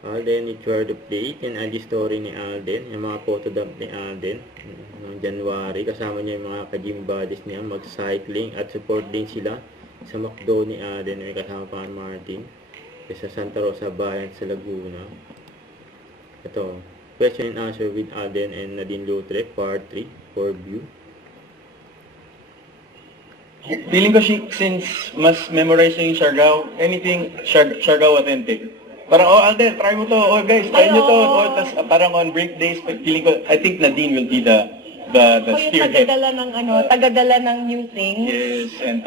Alden Richard Plate, yan ang story ni Alden, yung mga photodump ni Alden noong January, kasama niya yung mga ka-gym buddies niya, mag-cycling at support din sila sa McDo ni Alden, ay kasama pa Martin, sa Santa Rosa Bayan sa Laguna. Ito, question and answer with Alden and Nadine Lautrec, part 3, for view. Feeling ko since mas memorize yung Siargao, anything Siargao authentic. Parang, Alden, try mo to. Guys, try nyo to. Tas, parang on break days, feeling ko, I think Nadine will be the spearhead. Tagadala ng new things. Yes, and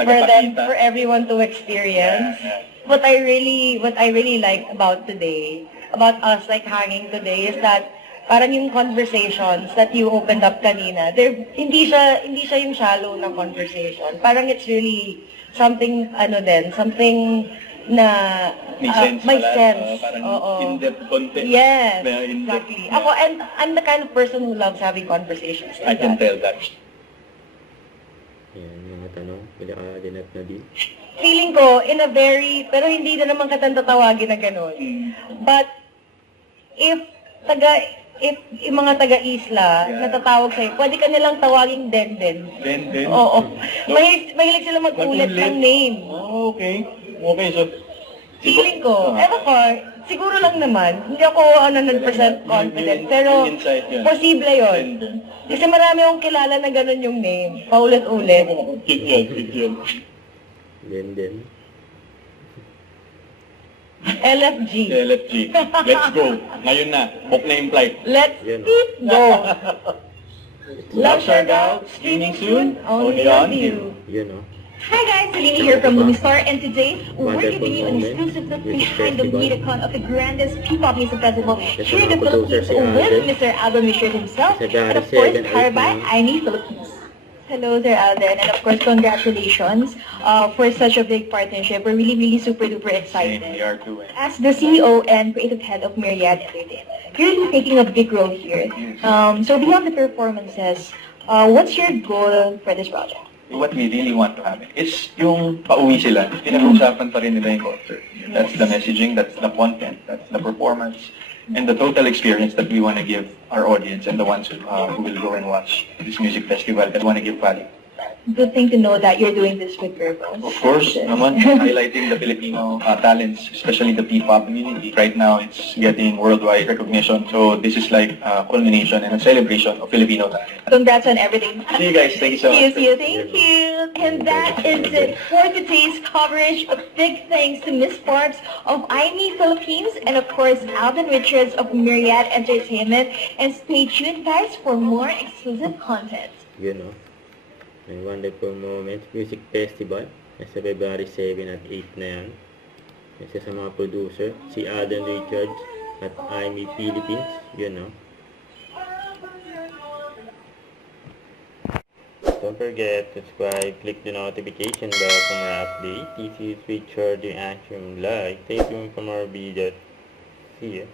for everyone to experience. Yeah. What I really like about us like hanging today is that parang yung conversations that you opened up kanina, hindi siya yung shallow na conversation. Parang it's really something na may sense. Parang in-depth content. Yes, In-depth. exactly. Ako, and I'm the kind of person who loves having conversations. I can tell that. Yan, mga tanong, bila ka din at Nadine. Feeling ko, pero hindi na naman katantatawagin na gano'n. But, if yung mga taga-isla natatawag sa'yo, pwede ka nilang tawaging Den. Oo. Mahilig sila mag-ulit ng name. Oh, okay. Okay, so... Feeling ko, siguro lang naman, hindi ako 100% confident, pero posible yon. Kasi marami akong kilala na gano'n yung name, paulit-ulit. Yun. Den. LFG. Let's go. Ngayon na. Book na yung flight. Let's Yan. go. Love Siargao, streaming soon, Only on you. Yun, no? Hi guys, Selena here from Lumistar, and today we're Wonderful giving you an moment. exclusive look Music behind the festival. MediaCon of the grandest P-pop music festival Yes, here in the mga producer Philippines si with Alden. Mr. Alden Richard himself, Si Gary and of course, Segan, powered by Alden. IME Philippines. Hello, Sir Alden, and of course, congratulations for such a big partnership. We're really super duper excited. We are too. As the CEO and creative head of Myriad Entertainment, you're really taking a big role here. So beyond the performances, what's your goal for this project? What we really want to happen is yung pauwi sila, pinag-uusapan pa rin nila yung culture. That's the messaging, that's the content, that's the performance, and the total experience that we want to give our audience and the ones who will go and watch this music festival that want to give value. Good thing to know that you're doing this with purpose. Of course, naman, highlighting the Filipino talents, especially the P-pop community. Right now, it's getting worldwide recognition. So this is like a culmination and a celebration of Filipino talent. Congrats on everything. See you guys. Thank you so much. Thank you. And that is it for today's coverage. A big thanks to Miss Forbes of IME Philippines and of course Alden Richards of Myriad Entertainment. And stay tuned guys for more exclusive content. Yun, no? May Wonderful Moments Music Festival. Nasa February 7 at 8 na yan. Isa sa mga producer, si Alden Richards at IME Philippines. Yun, no? Don't forget to subscribe, click the notification bell for more updates. This is Richard, the Action Live. Stay tuned for more videos. See ya.